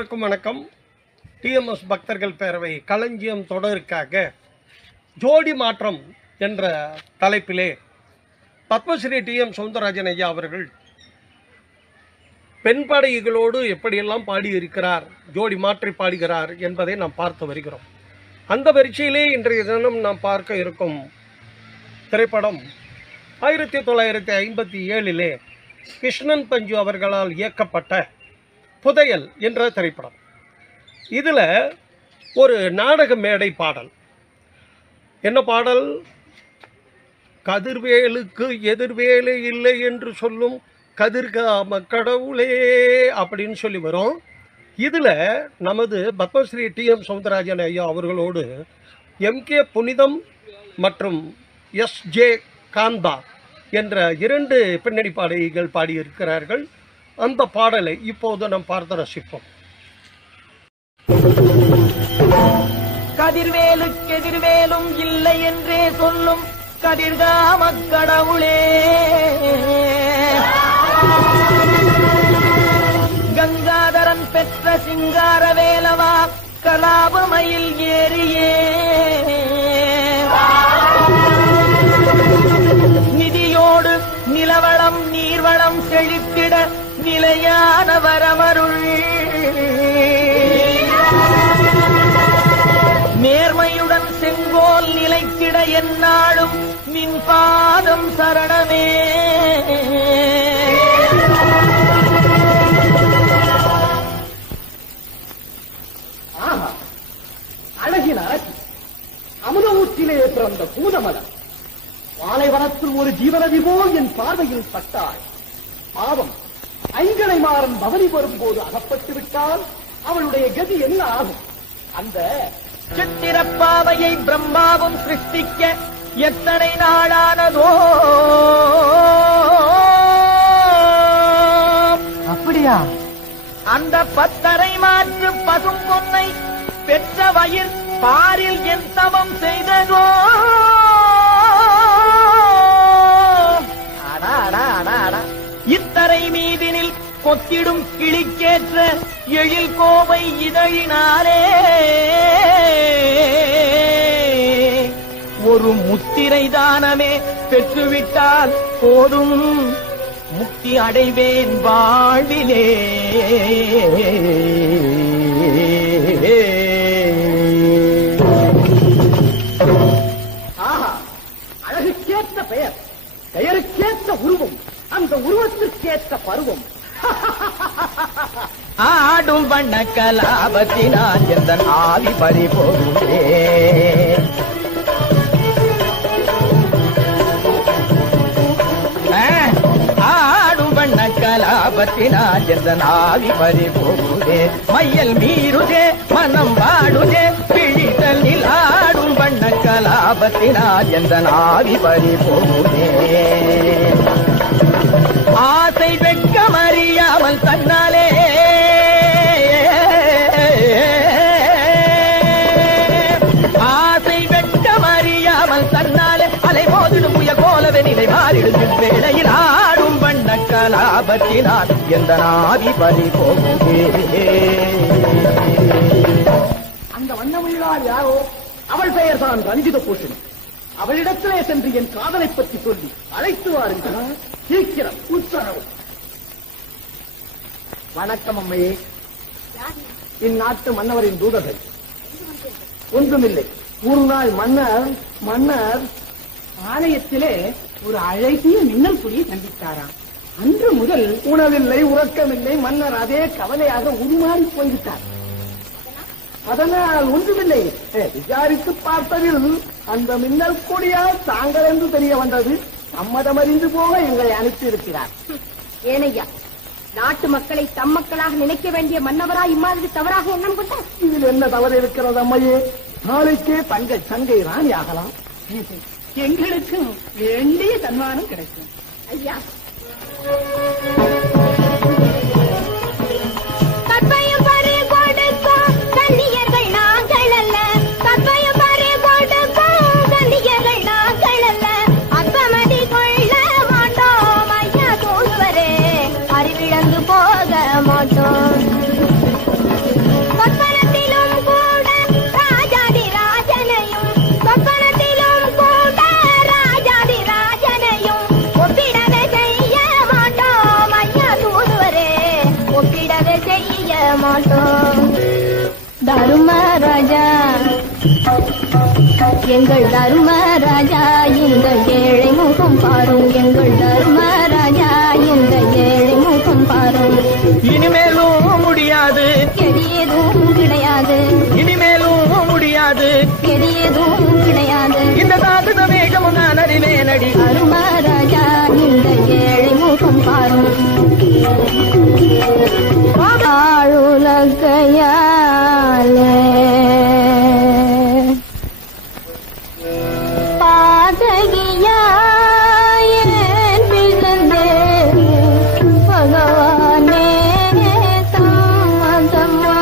அனைவருக்கும் வணக்கம். டிஎம்எஸ் பக்தர்கள் பேரவை களஞ்சியம் தொடருக்காக ஜோடி மாற்றம் என்ற தலைப்பிலே பத்மஸ்ரீ டிஎம் சௌந்தரராஜன் ஐயா அவர்கள் பெண் பாடகிகளோடு எப்படியெல்லாம் பாடியிருக்கிறார், ஜோடி மாற்றி பாடுகிறார் என்பதை நாம் பார்த்து வருகிறோம். அந்த வரிசையிலே இன்றைய தினம் நாம் பார்க்க இருக்கும் திரைப்படம் 1957 கிருஷ்ணன் பஞ்சு அவர்களால் இயக்கப்பட்ட புதையல் என்ற திரைப்படம். இதில் ஒரு நாடக மேடை பாடல். என்ன பாடல்? கதிர்வேலுக்கு எதிர்வேலு இல்லை என்று சொல்லும் கதிர்காம கடவுளே அப்படின்னு சொல்லி வரும். இதில் நமது பத்மஸ்ரீ டிஎம் சௌந்தரராஜன் ஐயா அவர்களோடு எம்கே புனிதம் மற்றும் எஸ்ஜே காந்தா என்ற 2 பின்னணி பாடகிகள் பாடியிருக்கிறார்கள். அந்த பாடலை இப்போது நாம் பார்த்து ரசிப்போம். கதிர்வேலுக்கு எதிர்வேலும் இல்லை என்றே சொல்லும் கதிர்காம கடவுளே, கங்காதரன் பெற்ற சிங்கார வேலவா கலாபமயில் ஏறியே, நிதியோடு நிலவளம் நீர்வளம் செழித்திட நிலையான வரமருள், நேர்மையுடன் செங்கோல் நிலைத்திட எந்நாளும் நின் பாதம் சரணமே. ஆஹா, அழகின் அரசி, அமுத ஊற்றிலே பிறந்த பூதமலர், பாலைவனத்தில் ஒரு ஜீவனதி போல் என் பார்வையில் பட்டாள். பாவம், ஐங்கனை மாறன் பவனி வரும்போது அகப்பட்டு விட்டால் அவளுடைய கதி என்ன ஆகும்? அந்த சித்திரப்பாவையை பிரம்மாவும் சிருஷ்டிக்க எத்தனை நாளானதோ, அப்படியா? அந்த 10 மாற்று பசும் பொன்னை பெற்ற வயிர் பாரில் என் தவம் செய்ததோ. இத்தரை மீதினில் கொத்திடும் கிளிக்கேற்ற எழில் கோவை இதழினாலே ஒரு முத்திரை தானமே பெற்றுவிட்டால் போதும், முக்தி அடைவேன் வாழ்விலே. ஆஹா, அழகுக்கேற்ற பெயர், பெயருக்கேற்ற உருவம், அந்த உருவத்திற்கேற்ற பருவம். ஆடும் வண்ண கலாபத்தினால் எந்த ஆவி பறி போகுமே, ஆடும் வண்ண கலாபத்தினால் எந்த ஆவி பறி போகுதே, மையல் மீறுதே மனம் வாடுதே பிழிதலில் ஆடும் வண்ண கலாபத்தினால் எந்த ஆவி பறி போகுதே. ஆசை வெட்கம் அறியாமல் தன்னாலே ஆசை வெட்கம் அறியாமல் தன்னாலே அலை மோதிடும் புய கோலவே நிலை மாறிடும் வேளையில் ஆடும் வண்ண கலாபத்தினால் எந்த நாவி பறி போகுதே. அந்த வண்ணமயிலார் யாரோ? அவள் பெயர் தான் ரஞ்சித பூஷணி. அவளிடத்திலே சென்று என் காதலை பற்றி சொல்லி அழைத்து வாருங்கள். சீக்கிரம் உத்தரவு. வணக்கம் அம்மையே. இந்நாட்டு மன்னவரின் தூதர்கள். ஒன்றுமில்லை, ஒரு நாள் மன்னர் ஆலயத்திலே ஒரு அழகிய மின்னல் புலியை சந்தித்தாராம். அன்று முதல் உணவில்லை, உறக்கமில்லை. மன்னர் அதே கவலையாக உருமாறி போய்விட்டார். அதனால் ஒன்றுமில்லை, விசாரித்து பார்த்ததில் அந்த மின்னல் கொடியால் தாங்கள் என்று தெரிய வந்தது. சம்மதமறிந்து போக எங்களை அனுப்பியிருக்கிறார். ஏனையா, நாட்டு மக்களை தம் மக்களாக நினைக்க வேண்டிய மன்னவரா இம்மாதிரி தவறாக எண்ணம் கொண்டார்? இதில் என்ன தவறு இருக்கிறது அம்மையே? நாளைக்கே தங்கள் சங்கை ராணி ஆகலாம். எங்களுக்கு வேண்டிய சன்மானம் கிடைக்கும். ஐயா, அறிவிழந்து போக மாட்டோம். தர்மராஜா எங்கள் தர்மராஜா இந்த ஏழை முகம் பாரும் எங்கள் தர்மராஜா இந்த ஏழை முகம் பாரும் இனிமேலும் முடியாது கெடியதும் கிடையாது இனிமேலும் முடியாது கெடியதும் கிடையாது இந்த தாக்குத வேகமும் நான் அறிவேனடி தர்மராஜா இந்த ஏழை முகம் பாரும் ஆளுலகையாலே பாதகியாயேன் விழுந்தேன் பகவானே சம்மதமா